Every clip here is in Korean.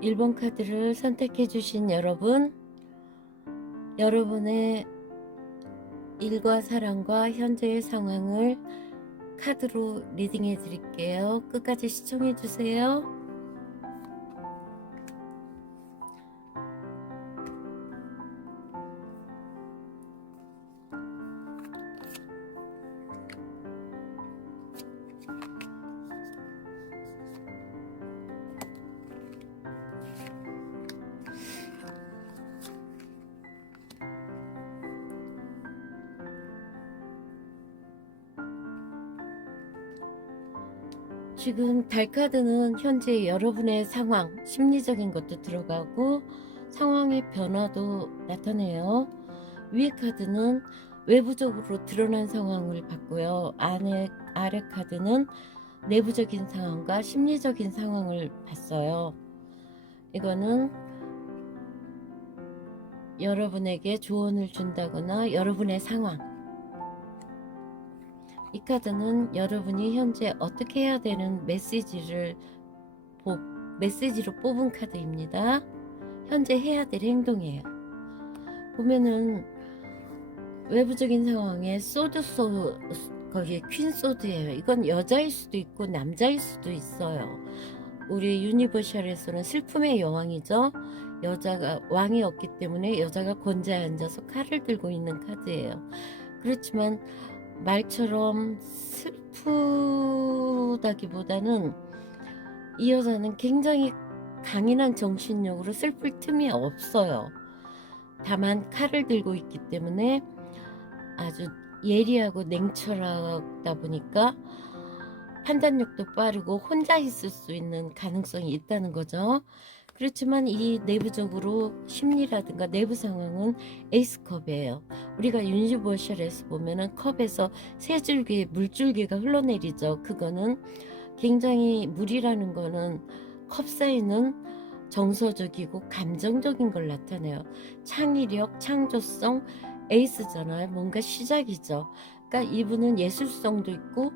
1번 카드를 선택해 주신 여러분, 여러분의 일과 사랑과 현재의 상황을 카드로 리딩해 드릴게요. 끝까지 시청해 주세요. 지금 달 카드는 현재 여러분의 상황, 심리적인 것도 들어가고 상황의 변화도 나타내요. 위에 카드는 외부적으로 드러난 상황을 봤고요. 아래 카드는 내부적인 상황과 심리적인 상황을 봤어요. 이거는 여러분에게 조언을 준다거나 여러분의 상황, 이 카드는 여러분이 현재 어떻게 해야 되는 메시지로 뽑은 카드입니다. 현재 해야 될 행동이에요. 보면은 외부적인 상황에 거기에 퀸 소드예요. 이건 여자일 수도 있고 남자일 수도 있어요. 우리 유니버셜에서는 슬픔의 여왕이죠. 여자가 왕이 없기 때문에 여자가 권자에 앉아서 칼을 들고 있는 카드예요. 그렇지만 말처럼 슬프다기보다는 이 여자는 굉장히 강인한 정신력으로 슬플 틈이 없어요. 다만 칼을 들고 있기 때문에 아주 예리하고 냉철하다 보니까 판단력도 빠르고 혼자 있을 수 있는 가능성이 있다는 거죠. 그렇지만 이 내부적으로 심리라든가 내부 상황은 에이스컵이에요. 우리가 유니버셜에서 보면은 컵에서 세 줄기의 물줄기가 흘러내리죠. 그거는 굉장히 물이라는 거는 컵 사이는 정서적이고 감정적인 걸 나타내요. 창의력, 창조성, 에이스잖아요. 뭔가 시작이죠. 그러니까 이분은 예술성도 있고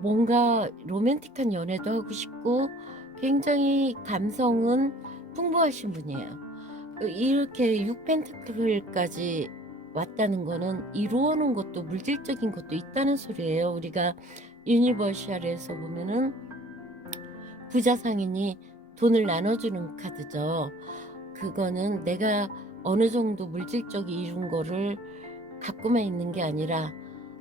뭔가 로맨틱한 연애도 하고 싶고 굉장히 감성은 풍부하신 분이에요. 이렇게 6펜타클까지 왔다는 거는 이루어 놓은 것도 물질적인 것도 있다는 소리예요. 우리가 유니버셜에서 보면은 부자 상인이 돈을 나눠주는 카드죠. 그거는 내가 어느 정도 물질적이 이룬 거를 갖고만 있는 게 아니라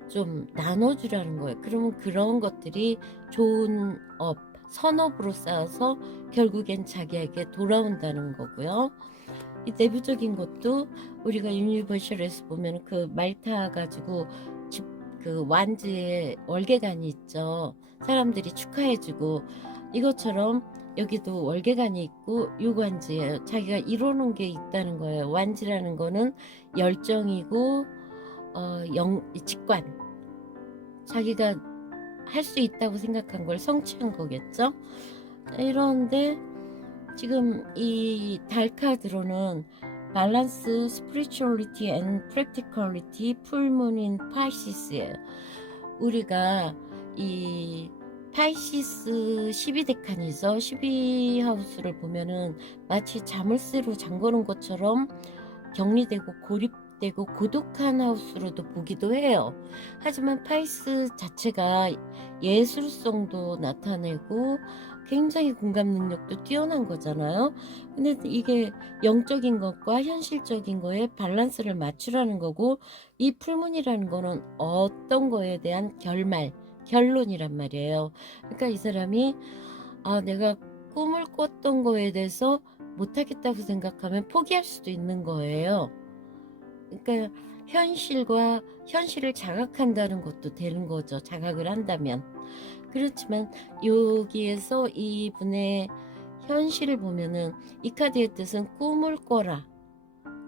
좀 나눠주라는 거예요. 그러면 그런 것들이 좋은 선업으로 쌓여서 결국엔 자기에게 돌아온다는 거고요. 이 내부적인 것도 우리가 유니버셜에서 보면 그 말 타가지고 그 완즈에 월계관이 있죠. 사람들이 축하해주고 이것처럼 여기도 월계관이 있고 유관지예요. 자기가 이뤄놓은 게 있다는 거예요. 완지라는 거는 열정이고 직관, 자기가 할 수 있다고 생각한 걸 성취한 거겠죠. 이런데 지금 이 달 카드로는 밸런스, 스피리추얼리티 앤 프랙티컬리티, 풀문 인 파이시스예요. 우리가 이 파이시스 12데칸이죠. 12하우스를 보면은 마치 자물쇠로 잠그는 것처럼 격리되고 고립되고 고독한 하우스로도 보기도 해요. 하지만 파이스 자체가 예술성도 나타내고 굉장히 공감 능력도 뛰어난 거잖아요. 근데 이게 영적인 것과 현실적인 거에 밸런스를 맞추라는 거고, 이 풀문이라는 거는 어떤 거에 대한 결론이란 말이에요. 그러니까 이 사람이 내가 꿈을 꿨던 거에 대해서 못하겠다고 생각하면 포기할 수도 있는 거예요. 그러니까 현실을 자각한다는 것도 되는 거죠. 자각을 한다면. 그렇지만 여기에서 이분의 현실을 보면은 이 카드의 뜻은 꿈을 꿔라.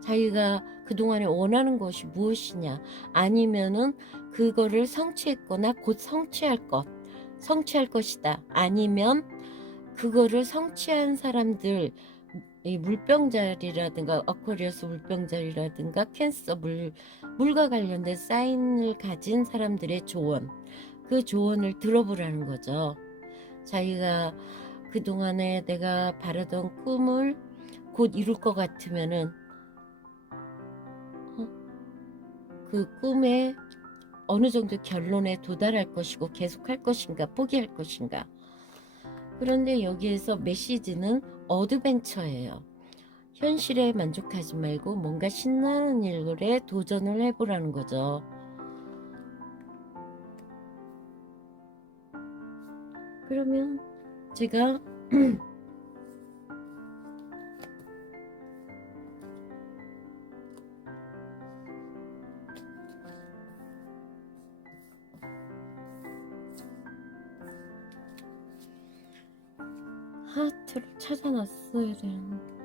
자기가 그동안에 원하는 것이 무엇이냐, 아니면은 그거를 성취했거나 곧 성취할 것이다. 아니면 그거를 성취한 사람들, 이 물병자리라든가 어쿼리어스 물병자리라든가 캔서 물과 관련된 사인을 가진 사람들의 조언, 그 조언을 들어보라는 거죠. 자기가 그동안에 내가 바라던 꿈을 곧 이룰 것 같으면은 그 꿈에 어느 정도 결론에 도달할 것이고 계속할 것인가 포기할 것인가. 그런데 여기에서 메시지는 어드벤처예요. 현실에 만족하지 말고 뭔가 신나는 일에 도전을 해보라는 거죠. 그러면 제가 하트를 찾아놨어야 되는데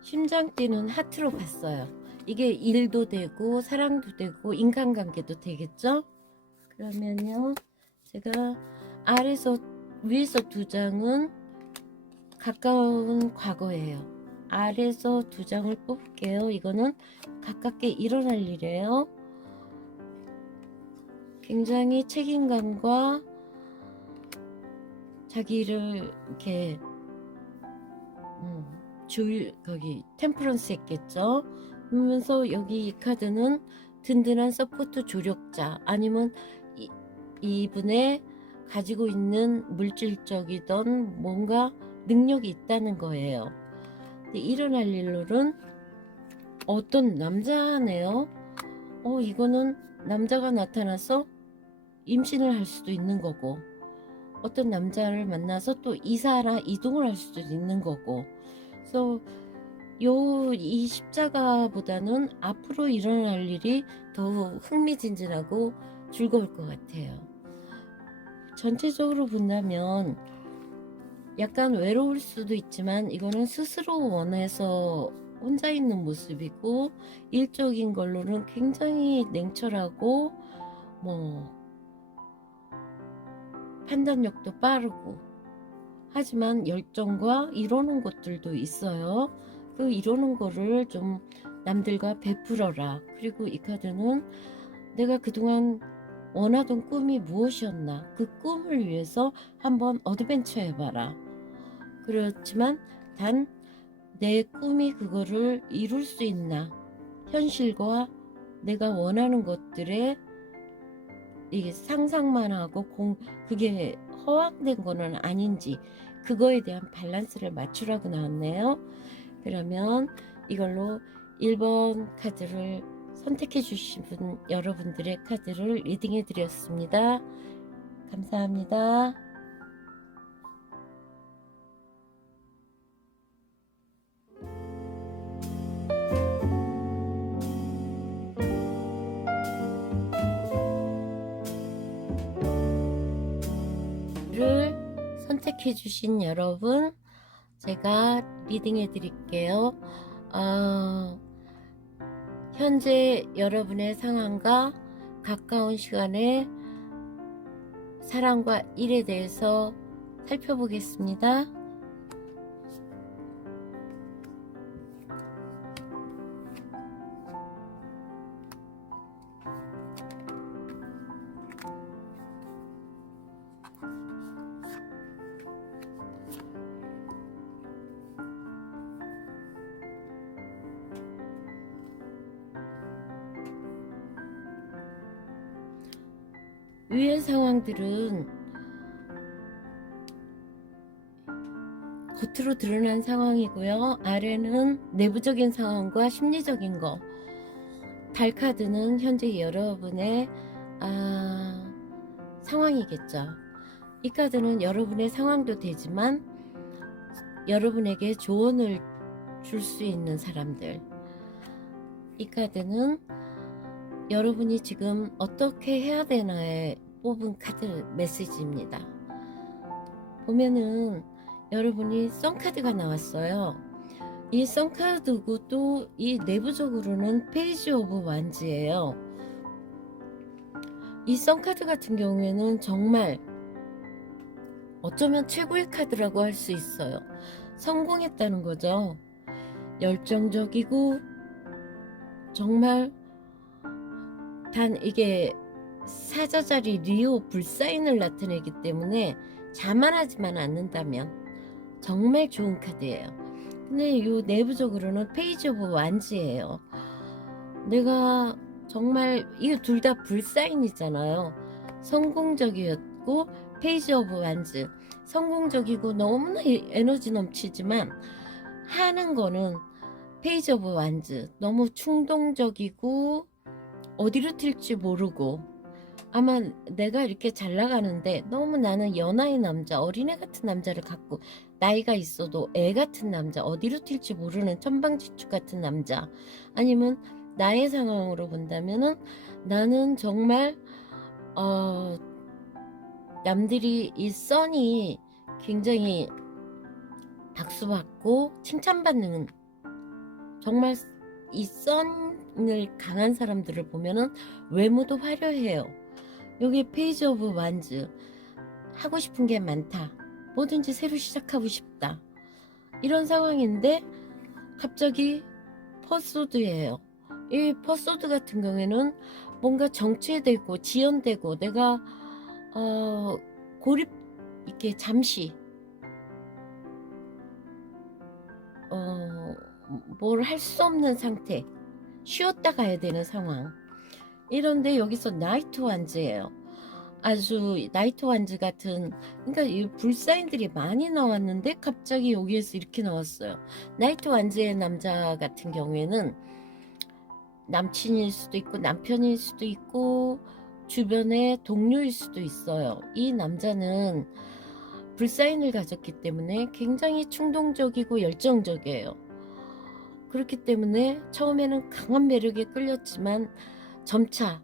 심장 뛰는 하트로 봤어요. 이게 일도 되고 사랑도 되고 인간관계도 되겠죠? 그러면요 제가 아래서 위에서 두 장은 가까운 과거예요. 아래서 두 장을 뽑을게요. 이거는 가깝게 일어날 일이에요. 굉장히 책임감과 자기를 이렇게 거기 템퍼런스 했겠죠. 그러면서 여기 이 카드는 든든한 서포트 조력자 아니면 이분의 가지고 있는 물질적이던 뭔가 능력이 있다는 거예요. 근데 일어날 일은 어떤 남자네요. 이거는 남자가 나타나서 임신을 할 수도 있는 거고 어떤 남자를 만나서 또 이동을 할 수도 있는 거고. 그래서 이 십자가보다는 앞으로 일어날 일이 더 흥미진진하고 즐거울 것 같아요. 전체적으로 본다면 약간 외로울 수도 있지만 이거는 스스로 원해서 혼자 있는 모습이고 일적인 걸로는 굉장히 냉철하고 판단력도 빠르고 하지만 열정과 이러는 것들도 있어요. 그 이러는 거를 좀 남들과 베풀어라. 그리고 이 카드는 내가 그동안 원하던 꿈이 무엇이었나 그 꿈을 위해서 한번 어드벤처 해봐라. 그렇지만 단 내 꿈이 그거를 이룰 수 있나 현실과 내가 원하는 것들에 이게 상상만 하고 그게 허황된 거는 아닌지 그거에 대한 밸런스를 맞추라고 나왔네요. 그러면 이걸로 1번 카드를 선택해 주신 분 여러분들의 카드를 리딩해 드렸습니다. 감사합니다. 를 선택해 주신 여러분 제가 리딩해 드릴게요. 현재 여러분의 상황과 가까운 시간에 사랑과 일에 대해서 살펴보겠습니다. 위의 상황들은 겉으로 드러난 상황이고요. 아래는 내부적인 상황과 심리적인 거. 달 카드는 현재 여러분의 상황이겠죠. 이 카드는 여러분의 상황도 되지만 여러분에게 조언을 줄 수 있는 사람들. 이 카드는 여러분이 지금 어떻게 해야 되나에 뽑은 카드 메시지입니다. 보면은 여러분이 썬카드가 나왔어요. 이 썬카드고 또 이 내부적으로는 페이지 오브 완즈예요. 이 썬카드 같은 경우에는 정말 어쩌면 최고의 카드라고 할 수 있어요. 성공했다는 거죠. 열정적이고 정말 단 이게 사자자리 리오 불사인을 나타내기 때문에 자만하지만 않는다면 정말 좋은 카드예요. 근데 요 내부적으로는 페이지 오브 완즈예요. 내가 정말 이거 둘 다 불사인이잖아요. 성공적이었고 페이지 오브 완즈 성공적이고 너무나 에너지 넘치지만 하는 거는 페이지 오브 완즈 너무 충동적이고 어디로 튈지 모르고 아마 내가 이렇게 잘 나가는데 너무 나는 연하의 남자 어린애 같은 남자를 갖고 나이가 있어도 애 같은 남자 어디로 튈지 모르는 천방지축 같은 남자 아니면 나의 상황으로 본다면은 나는 정말 남들이 이 써니 굉장히 박수받고 칭찬받는 정말 이 썬을 강한 사람들을 보면은 외모도 화려해요. 여기 페이지 오브 완즈 하고 싶은 게 많다. 뭐든지 새로 시작하고 싶다. 이런 상황인데 갑자기 퍼소드예요. 이 퍼소드 같은 경우에는 뭔가 정체되고 지연되고 내가 고립 이렇게 잠시 뭘 할 수 없는 상태 쉬었다 가야 되는 상황 이런데 여기서 나이트 완즈예요. 아주 나이트 완즈 같은 그러니까 이 불사인들이 많이 나왔는데 갑자기 여기에서 이렇게 나왔어요. 나이트 완즈의 남자 같은 경우에는 남친일 수도 있고 남편일 수도 있고 주변의 동료일 수도 있어요. 이 남자는 불사인을 가졌기 때문에 굉장히 충동적이고 열정적이에요. 그렇기 때문에 처음에는 강한 매력에 끌렸지만 점차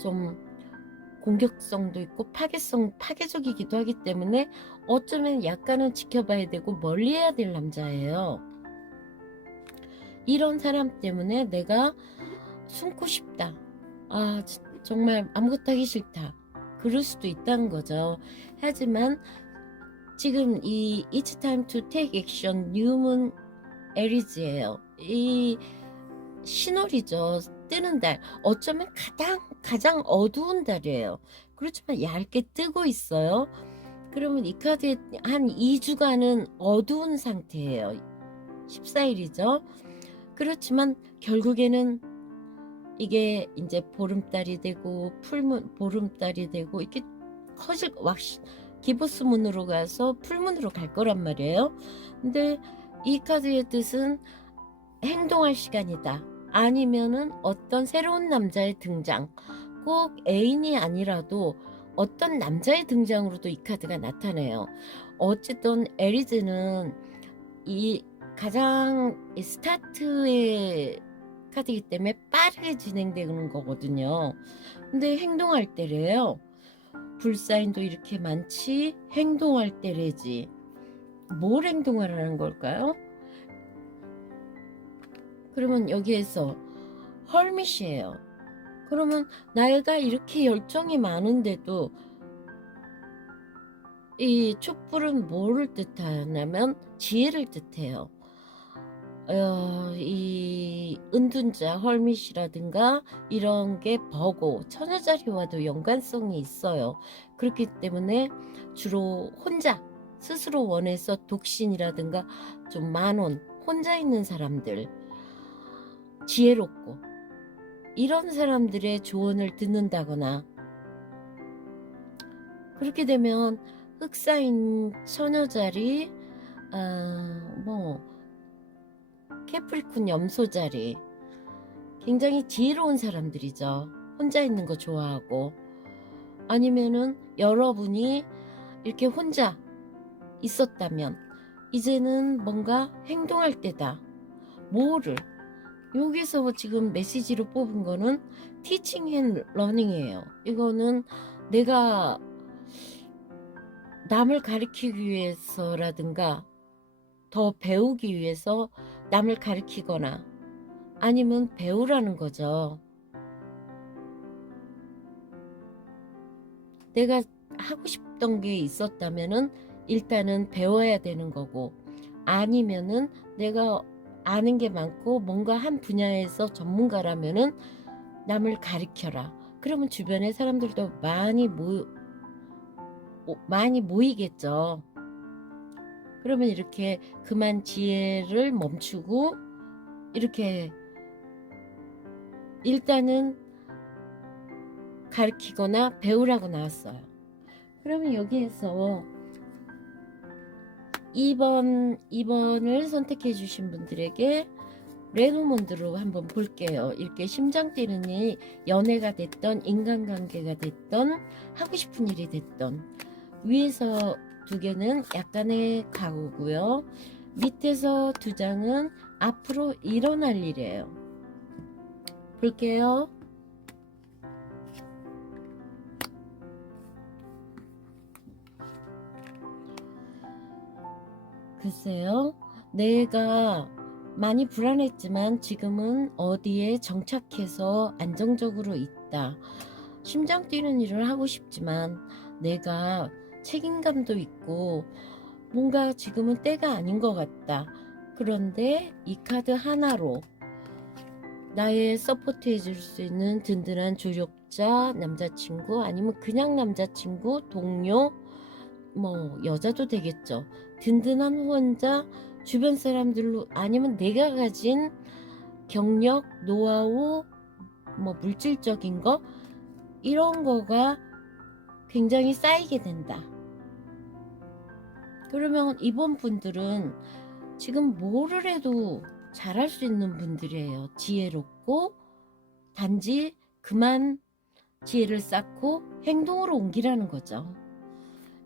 좀 공격성도 있고 파괴적이기도 하기 때문에 어쩌면 약간은 지켜봐야 되고 멀리해야 될 남자예요. 이런 사람 때문에 내가 숨고 싶다. 정말 아무것도 하기 싫다. 그럴 수도 있다는 거죠. 하지만 지금 이 It's time to take action New Moon 에리즈예요. 이 신월이죠. 뜨는 달. 어쩌면 가장 어두운 달이에요. 그렇지만 얇게 뜨고 있어요. 그러면 이 카드의 한 2주간은 어두운 상태예요. 14일이죠. 그렇지만 결국에는 이게 이제 보름달이 되고 보름달이 되고 이렇게 기보스 문으로 가서 풀문으로 갈 거란 말이에요. 근데 이 카드의 뜻은 행동할 시간이다. 아니면은 어떤 새로운 남자의 등장, 꼭 애인이 아니라도 어떤 남자의 등장으로도 이 카드가 나타나요. 어쨌든 에리즈는 이 가장 스타트의 카드이기 때문에 빠르게 진행되는 거거든요. 근데 행동할 때래요. 불사인도 이렇게 많지 행동할 때래지. 뭘 행동하라는 걸까요? 그러면 여기에서 헐밋이에요. 그러면 내가 이렇게 열정이 많은데도 이 촛불은 뭐를 뜻하냐면 지혜를 뜻해요. 이 은둔자 헐밋이라든가 이런 게 버고 처녀자리와도 연관성이 있어요. 그렇기 때문에 주로 혼자 스스로 원해서 독신이라든가 좀 만원 혼자 있는 사람들 지혜롭고 이런 사람들의 조언을 듣는다거나 그렇게 되면 흑사인 처녀자리 캐프리콘 염소자리 굉장히 지혜로운 사람들이죠. 혼자 있는 거 좋아하고 아니면은 여러분이 이렇게 혼자 있었다면 이제는 뭔가 행동할 때다. 뭐를 여기서 지금 메시지로 뽑은 거는 티칭 앤 러닝이에요. 이거는 내가 남을 가르치기 위해서라든가 더 배우기 위해서 남을 가르치거나 아니면 배우라는 거죠. 내가 하고 싶은 없던 게 있었다면은 일단은 배워야 되는 거고, 아니면은 내가 아는 게 많고 뭔가 한 분야에서 전문가라면은 남을 가르쳐라. 그러면 주변에 사람들도 많이 모이겠죠. 그러면 이렇게 그만 지혜를 멈추고 이렇게 일단은 가르치거나 배우라고 나왔어요. 그러면 여기에서 2번을 선택해 주신 분들에게 레노몬드로 한번 볼게요. 이렇게 심장 뛰는 일, 연애가 됐던, 인간관계가 됐던, 하고 싶은 일이 됐던, 위에서 2개는 약간의 각오고요. 밑에서 2장은 앞으로 일어날 일이에요. 볼게요. 글쎄요, 내가 많이 불안했지만 지금은 어디에 정착해서 안정적으로 있다. 심장 뛰는 일을 하고 싶지만 내가 책임감도 있고 뭔가 지금은 때가 아닌 것 같다. 그런데 이 카드 하나로 나의 서포트 해줄 수 있는 든든한 조력자, 남자친구, 아니면 그냥 남자친구, 동료, 뭐 여자도 되겠죠. 든든한 후원자, 주변 사람들로, 아니면 내가 가진 경력, 노하우, 뭐 물질적인 거, 이런 거가 굉장히 쌓이게 된다. 그러면 이번 분들은 지금 뭐를 해도 잘할 수 있는 분들이에요. 지혜롭고, 단지 그만 지혜를 쌓고 행동으로 옮기라는 거죠.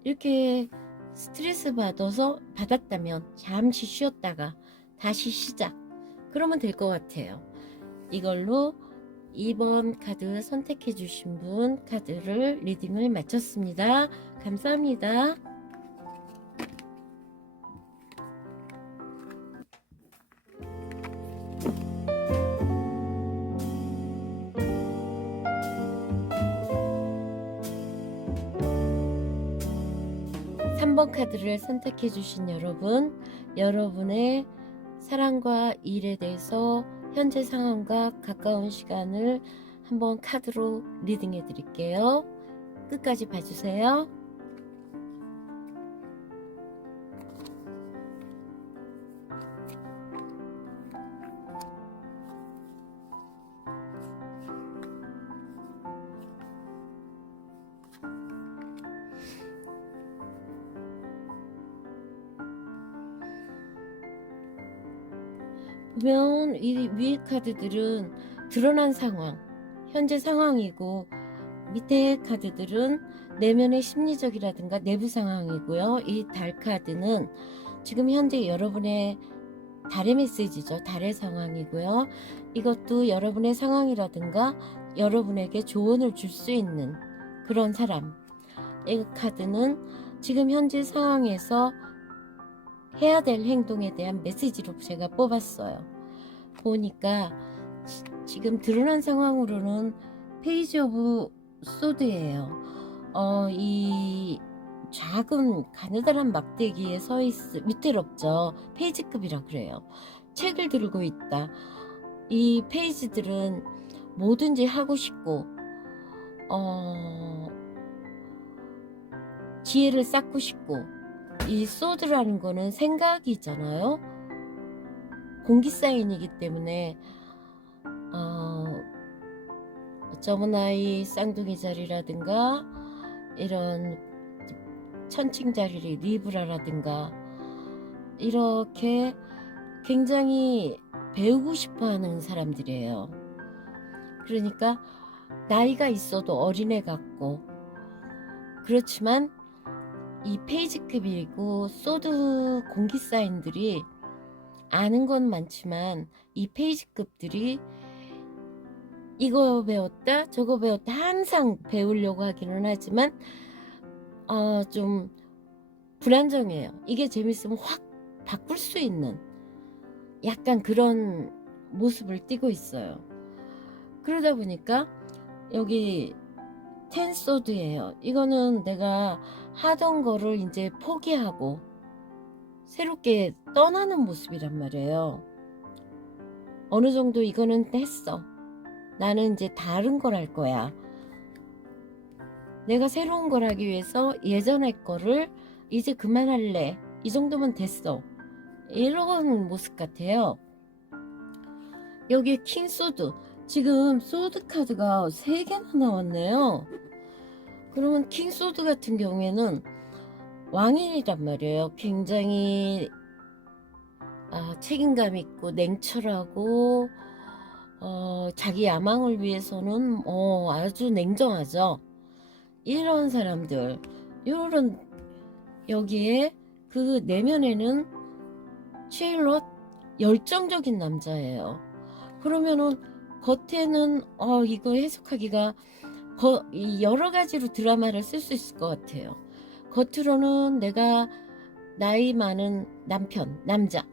이렇게 스트레스 받았다면 잠시 쉬었다가 다시 시작, 그러면 될 것 같아요. 이걸로 2번 카드 선택해 주신 분 카드를 리딩을 마쳤습니다. 감사합니다. (3번) 카드를 선택해 주신 여러분, 여러분의 사랑과 일에 대해서 현재 상황과 가까운 시간을 한번 카드로 리딩해 드릴게요. 끝까지 봐주세요. 보면 이 위에 카드들은 드러난 상황, 현재 상황이고, 밑에 카드들은 내면의 심리적이라든가 내부 상황이고요. 이 달 카드는 지금 현재 여러분의 달의 메시지죠. 달의 상황이고요. 이것도 여러분의 상황이라든가 여러분에게 조언을 줄 수 있는 그런 사람. 이 카드는 지금 현재 상황에서 해야 될 행동에 대한 메시지로 제가 뽑았어요. 보니까 지금 드러난 상황으로는 페이지 오브 소드예요. 이 작은 가느다란 막대기에 위태롭죠. 페이지급이라 그래요. 책을 들고 있다. 이 페이지들은 뭐든지 하고 싶고 지혜를 쌓고 싶고, 이 소드라는 거는 생각이잖아요. 공기 사인이기 때문에 저문아이 쌍둥이 자리라든가 이런 천칭 자리 리브라라든가 이렇게 굉장히 배우고 싶어하는 사람들이에요. 그러니까 나이가 있어도 어린애 같고, 그렇지만 이 페이지급이고 소드 공기 사인들이 아는 건 많지만 이 페이지급들이 이거 배웠다 저거 배웠다 항상 배우려고 하기는 하지만 좀 불안정해요. 이게 재밌으면 확 바꿀 수 있는 약간 그런 모습을 띠고 있어요. 그러다 보니까 여기 텐소드예요. 이거는 내가 하던 거를 이제 포기하고 새롭게 떠나는 모습이란 말이에요. 어느 정도 이거는 했어. 나는 이제 다른 걸 할 거야. 내가 새로운 걸 하기 위해서 예전의 거를 이제 그만할래. 이 정도면 됐어. 이런 모습 같아요. 여기에 킹소드. 지금 소드 카드가 3개나 나왔네요. 그러면 킹소드 같은 경우에는 왕인이란 말이에요. 굉장히 책임감 있고 냉철하고 자기 야망을 위해서는 아주 냉정하죠. 이런 사람들, 이런 여기에 그 내면에는 쉐일럿 열정적인 남자예요. 그러면은 겉에는 이거 해석하기가 여러 가지로 드라마를 쓸 수 있을 것 같아요. 겉으로는 내가 나이 많은 남자,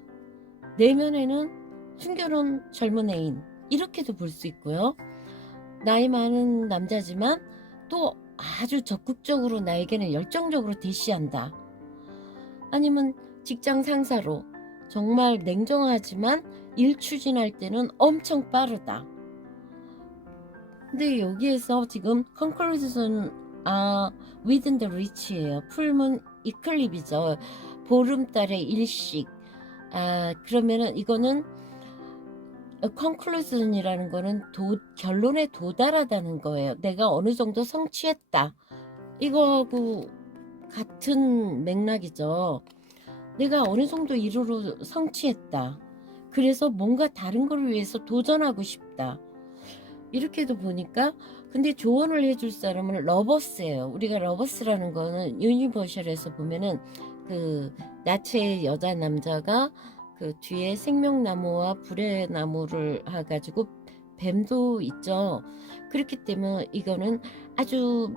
내면에는 순결한 젊은 애인, 이렇게도 볼 수 있고요. 나이 많은 남자지만 또 아주 적극적으로 나에게는 열정적으로 대시한다. 아니면 직장 상사로 정말 냉정하지만 일 추진할 때는 엄청 빠르다. 근데 여기에서 지금 conclusion within the reach예요. 풀문 이클립이죠. 보름달의 일식. 그러면은 이거는 conclusion이라는 거는 결론에 도달하다는 거예요. 내가 어느 정도 성취했다. 이거하고 같은 맥락이죠. 내가 어느 정도 이루로 성취했다. 그래서 뭔가 다른 걸 위해서 도전하고 싶다. 이렇게도 보니까 근데 조언을 해줄 사람은 러버스예요. 우리가 러버스라는 거는 유니버셜에서 보면은 그 나체의 여자 남자가 그 뒤에 생명나무와 불의 나무를 해가지고 뱀도 있죠. 그렇기 때문에 이거는 아주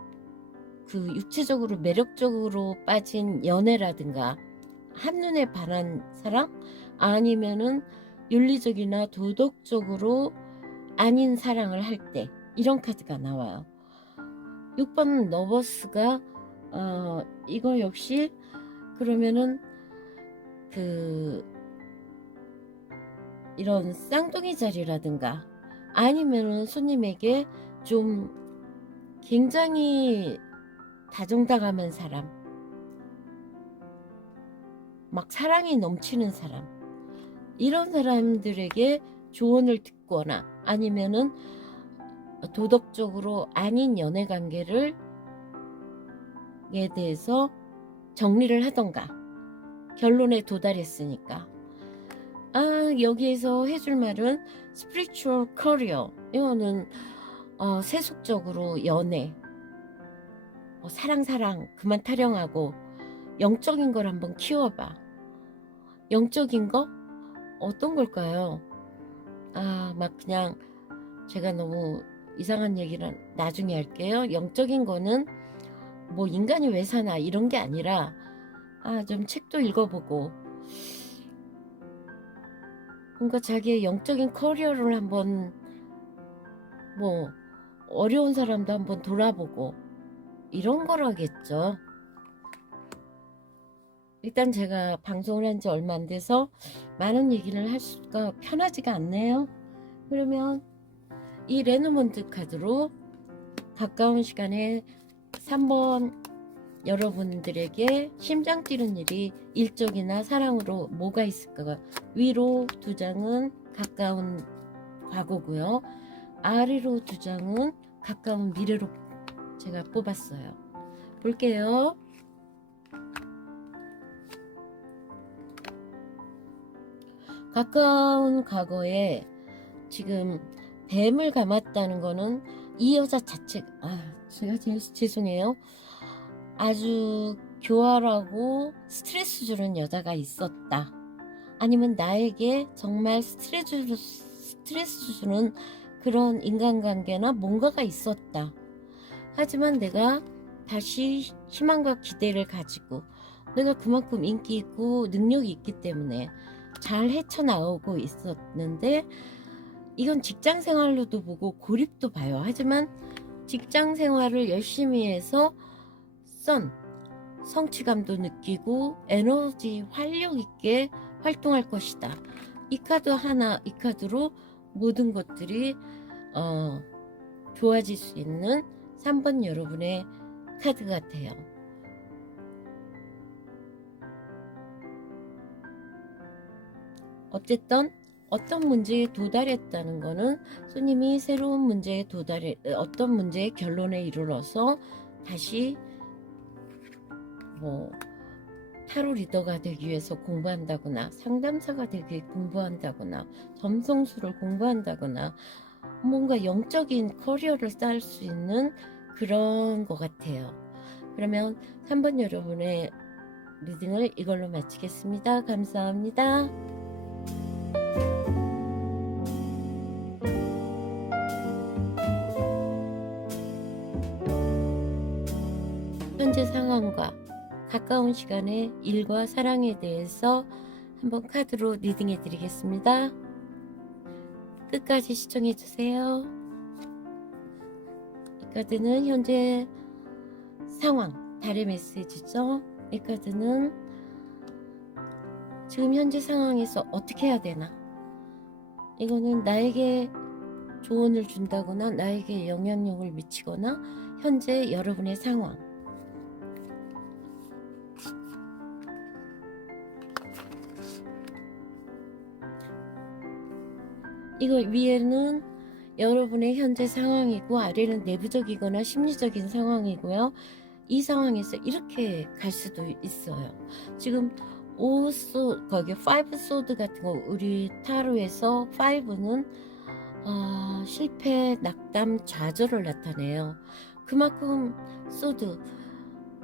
그 육체적으로 매력적으로 빠진 연애라든가 한눈에 반한 사랑, 아니면은 윤리적이나 도덕적으로 아닌 사랑을 할 때, 이런 카드가 나와요. 6번 러버스가 이거 역시 그러면은 이런 쌍둥이 자리라든가 아니면은 손님에게 좀 굉장히 다정다감한 사람, 막 사랑이 넘치는 사람, 이런 사람들에게 조언을 듣거나 아니면은 도덕적으로 아닌 연애 관계를 에 대해서 정리를 하던가 결론에 도달했으니까 여기에서 해줄 말은 spiritual career, 이거는 세속적으로 연애, 사랑 그만 타령하고 영적인 걸 한번 키워봐. 영적인 거 어떤 걸까요? 막 그냥 제가 너무 이상한 얘기를 나중에 할게요. 영적인 거는 뭐 인간이 왜 사나 이런 게 아니라 좀 책도 읽어보고 뭔가 자기의 영적인 커리어를 한번 뭐 어려운 사람도 한번 돌아보고 이런 거라겠죠. 일단 제가 방송을 한 지 얼마 안 돼서 많은 얘기를 할 수가 편하지가 않네요. 그러면 이 레노먼트 카드로 가까운 시간에 3번 여러분들에게 심장 뛰는 일이 일적이나 사랑으로 뭐가 있을까? 위로 2장은 가까운 과거고요. 아래로 2장은 가까운 미래로 제가 뽑았어요. 볼게요. 가까운 과거에 지금 뱀을 감았다는 거는 이 여자 자체, 제가 제일 죄송해요. 아주 교활하고 스트레스 주는 여자가 있었다. 아니면 나에게 정말 스트레스 주는 그런 인간관계나 뭔가가 있었다. 하지만 내가 다시 희망과 기대를 가지고 내가 그만큼 인기 있고 능력이 있기 때문에 잘 헤쳐나오고 있었는데, 이건 직장 생활로도 보고 고립도 봐요. 하지만 직장 생활을 열심히 해서 성취감도 느끼고 에너지 활력 있게 활동할 것이다. 이 카드 하나, 이 카드로 모든 것들이 좋아질 수 있는 3번 여러분의 카드 같아요. 어쨌든 어떤 문제에 도달했다는 거는 손님이 새로운 문제에 어떤 문제의 결론에 이르러서 다시 뭐 타로 리더가 되기 위해서 공부한다거나 상담사가 되기 공부한다거나 점성술을 공부한다거나 뭔가 영적인 커리어를 쌓을 수 있는 그런 것 같아요. 그러면 3번 여러분의 리딩을 이걸로 마치겠습니다. 감사합니다. 현재 상황과 가까운 시간에 일과 사랑에 대해서 한번 카드로 리딩해 드리겠습니다. 끝까지 시청해 주세요. 이 카드는 현재 상황, 달의 메시지죠. 이 카드는 지금 현재 상황에서 어떻게 해야 되나, 이거는 나에게 조언을 준다거나 나에게 영향력을 미치거나 현재 여러분의 상황, 이거 위에는 여러분의 현재 상황이고 아래는 내부적이거나 심리적인 상황이고요. 이 상황에서 이렇게 갈 수도 있어요. 지금 거기 5 소드 같은 거, 우리 타로에서 5는 실패, 낙담, 좌절을 나타내요. 그만큼 소드,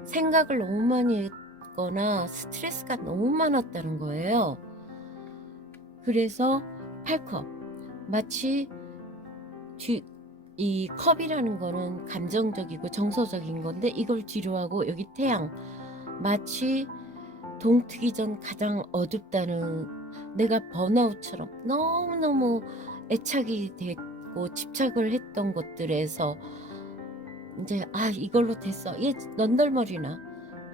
생각을 너무 많이 했거나 스트레스가 너무 많았다는 거예요. 그래서 8컵, 마치 이 컵이라는 거는 감정적이고 정서적인 건데 이걸 뒤로 하고 여기 태양, 마치 동트기 전 가장 어둡다는, 내가 번아웃처럼 너무너무 애착이 됐고 집착을 했던 것들에서 이제 이걸로 됐어, 얘 넌덜머리나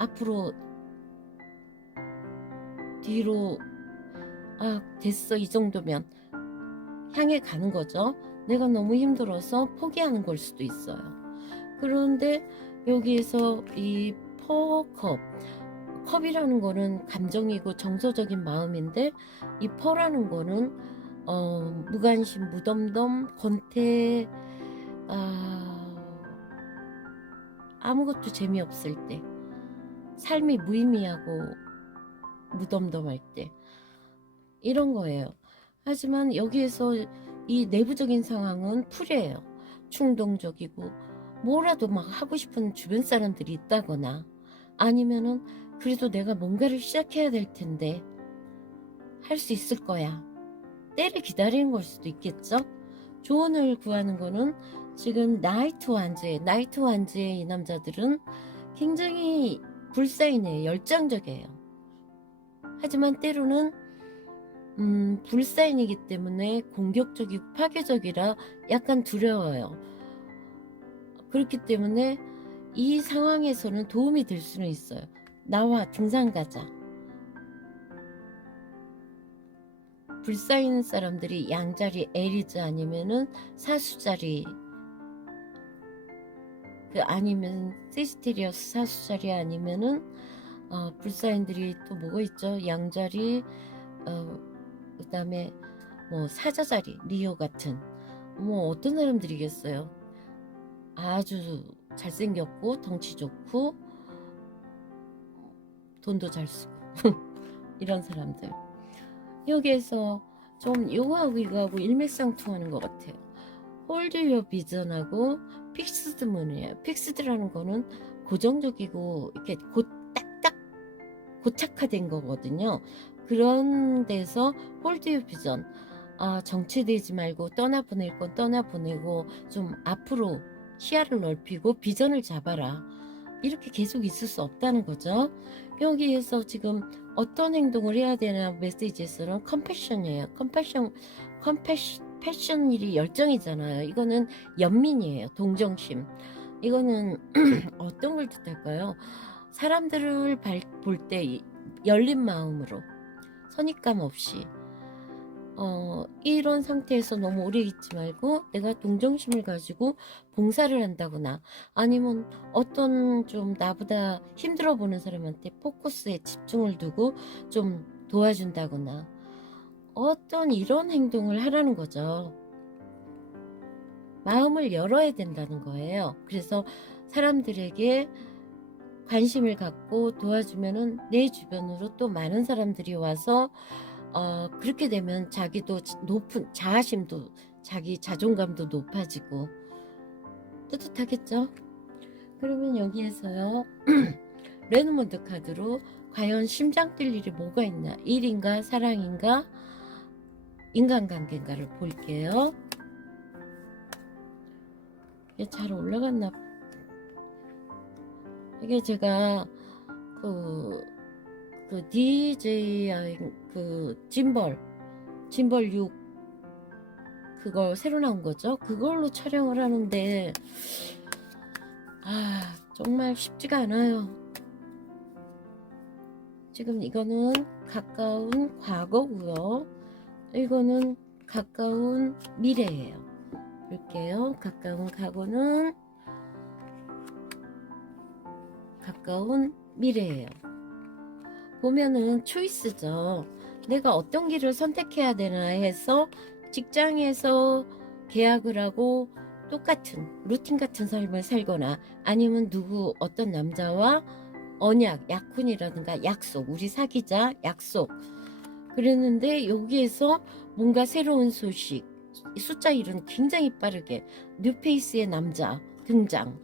앞으로 뒤로 됐어, 이 정도면 향해 가는 거죠. 내가 너무 힘들어서 포기하는 걸 수도 있어요. 그런데 여기에서 이 컵이라는 거는 감정이고 정서적인 마음인데 이 퍼라는 거는 무관심, 무덤덤, 권태, 아무것도 재미없을 때, 삶이 무의미하고 무덤덤할 때, 이런 거예요. 하지만 여기에서 이 내부적인 상황은 풀이에요. 충동적이고 뭐라도 막 하고 싶은 주변 사람들이 있다거나, 아니면은 그래도 내가 뭔가를 시작해야 될 텐데 할 수 있을 거야, 때를 기다리는 걸 수도 있겠죠. 조언을 구하는 거는 지금 나이트 완즈의 이 남자들은 굉장히 불사인해요. 열정적이에요. 하지만 때로는 불사인이기 때문에 공격적이고 파괴적이라 약간 두려워요. 그렇기 때문에 이 상황에서는 도움이 될 수는 있어요. 나와 등산 가자. 불사인 사람들이 양자리 에리즈 아니면은 사수자리, 아니면 시스테리어스 사수자리, 아니면은 불사인들이 또 뭐가 있죠? 양자리, 그 다음에 뭐 사자자리, 리오 같은, 뭐 어떤 사람들이겠어요? 아주 잘생겼고 덩치 좋고 돈도 잘 쓰고 이런 사람들. 여기에서 좀 요거하고 이거하고 일맥상통하는 것 같아요. 홀드 유어 비전하고 픽스드 문이에요. 픽스드라는 거는 고정적이고 이렇게 딱딱 고착화된 거거든요. 그런 데서 홀드 유어 비전, 정체되지 말고 떠나보낼 건 떠나보내고 좀 앞으로 시야를 넓히고 비전을 잡아라, 이렇게 계속 있을 수 없다는 거죠. 여기에서 지금 어떤 행동을 해야 되나 메시지에서는 컴패션이에요. 패션일이 열정이잖아요. 이거는 연민이에요. 동정심. 이거는 어떤 걸 뜻할까요? 사람들을 볼 때 열린 마음으로 선입감 없이 이런 상태에서 너무 오래 있지 말고 내가 동정심을 가지고 봉사를 한다거나 아니면 어떤 좀 나보다 힘들어 보는 사람한테 포커스에 집중을 두고 좀 도와준다거나 어떤 이런 행동을 하라는 거죠. 마음을 열어야 된다는 거예요. 그래서 사람들에게 관심을 갖고 도와주면은 내 주변으로 또 많은 사람들이 와서 그렇게 되면 자기도 높은 자아심도 자기 자존감도 높아지고 뿌듯하겠죠. 그러면 여기에서요 레드몬드 카드로 과연 심장 뛸 일이 뭐가 있나, 일인가 사랑인가 인간관계인가를 볼게요. 이게 잘 올라갔나. 이게 제가 그 DJI 짐벌 6 그걸 새로 나온 거죠. 그걸로 촬영을 하는데 정말 쉽지가 않아요. 지금 이거는 가까운 과거고요. 이거는 가까운 미래예요. 볼게요. 가까운 과거는 가까운 미래예요. 보면은 초이스죠. 내가 어떤 길을 선택해야 되나 해서 직장에서 계약을 하고 똑같은 루틴 같은 삶을 살거나 아니면 어떤 남자와 언약, 약혼이라든가 약속, 우리 사귀자 약속 그랬는데 여기에서 뭔가 새로운 소식, 숫자 1은 굉장히 빠르게 뉴페이스의 남자 등장.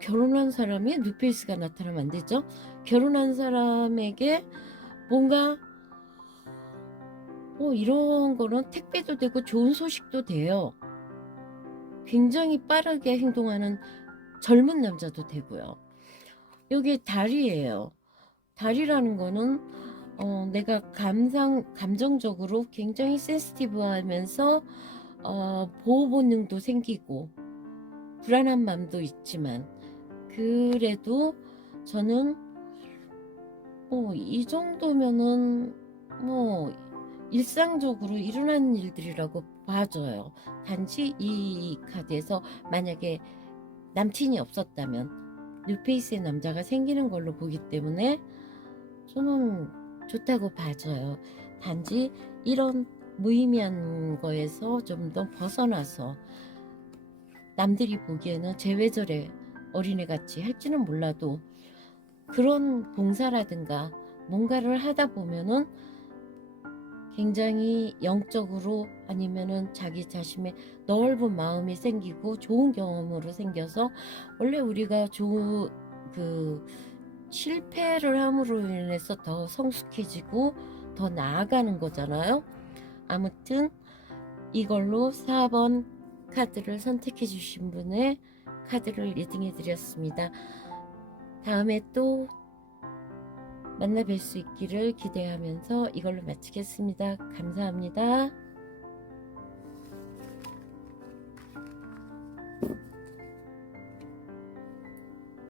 결혼한 사람이 뉴페이스가 나타나면 안 되죠. 결혼한 사람에게 뭔가 이런 거는 택배도 되고 좋은 소식도 돼요. 굉장히 빠르게 행동하는 젊은 남자도 되고요. 여기 달이에요. 달이라는 거는 내가 감정적으로 굉장히 센시티브하면서 보호 본능도 생기고 불안한 마음도 있지만 그래도 저는 이 정도면은 일상적으로 일어나는 일들이라고 봐줘요. 단지 이 카드에서 만약에 남친이 없었다면 뉴페이스의 남자가 생기는 걸로 보기 때문에 저는 좋다고 봐줘요. 단지 이런 무의미한 거에서 좀 더 벗어나서 남들이 보기에는 쟤 왜 저래 어린애같이 할지는 몰라도 그런 봉사라든가 뭔가를 하다 보면은 굉장히 영적으로 아니면은 자기 자신의 넓은 마음이 생기고 좋은 경험으로 생겨서 원래 우리가 실패를 함으로 인해서 더 성숙해지고 더 나아가는 거잖아요. 아무튼 이걸로 4번 카드를 선택해 주신 분의 카드를 리딩해 드렸습니다. 다음에 또 만나 뵐 수 있기를 기대하면서 이걸로 마치겠습니다. 감사합니다.